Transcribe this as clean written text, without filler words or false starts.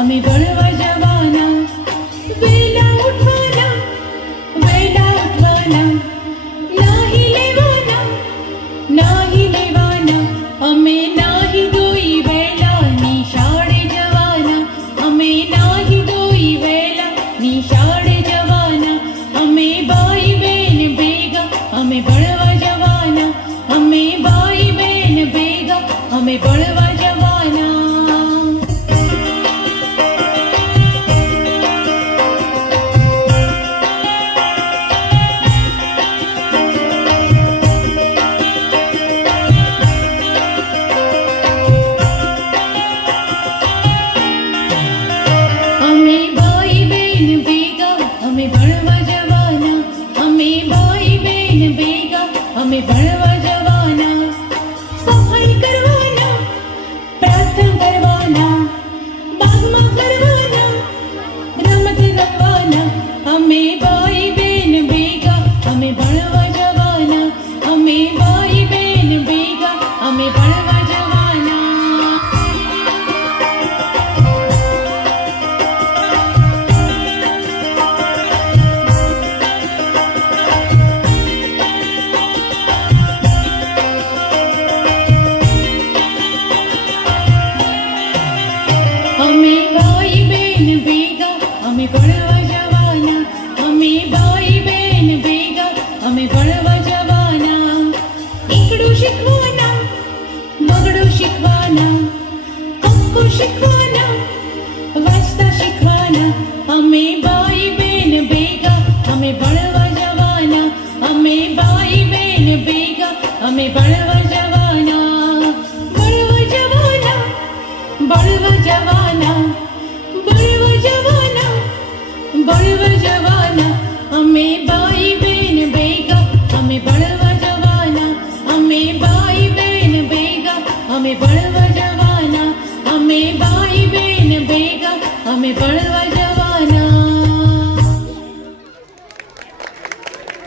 અમે ભણવા જવાના. વેલા ઉઠવાના, વેલા ઉઠવાના, નાહી લેવાના, નાહી લેવાના. અમે નાહી ધોઈ વેલા નિશાળે જવાના. અમે નાહી ધોઈ વેલા નિશાળે જવાના. અમે ભાઈ બહેન ભેગા અમે ભણવા જવાના. અમે ભાઈ બહેન ભેગા અમે ભણવા જવાના. અમે ભાઈ બહેન ભેગા અમે ભણવા જવાના. અમે ભાઈ બહેન ભેગા અમે ભણવા જવાના. સફાઈ કરવાના, પ્રાર્થના કરવાના, બાગમાં ફરવાના, રમત રમવાના. અમે ભાઈ બહેન ભેગા અમે ભણવા જવાના. અમે ભાઈ બહેન ભેગા અમે ભણવા જવાના. અમે ભાઈ બહેન ભેગા અમે ભણવા જવાના. અમે ભાઈ બહેન ભેગા અમે ભણવા જવાના. એકડું શીખવાના, બગડું શીખવાના, કક્કું શીખવાના, વાંચતા શીખવાના. અમે ભાઈ બહેન ભેગા અમે ભણવા જવાના. અમે ભાઈ બહેન ભેગા અમે ભણવા જવાના. ભણવા જવાના, ભણવા જવાના, ભણવા જવાના, ભણવા જવાના. અમે ભાઈ બહેન ભેગા અમે ભણવા જવાના. અમે ભાઈ બહેન ભેગા અમે ભણવા જવાના. અમે ભાઈ બહેન ભેગા અમે ભણવા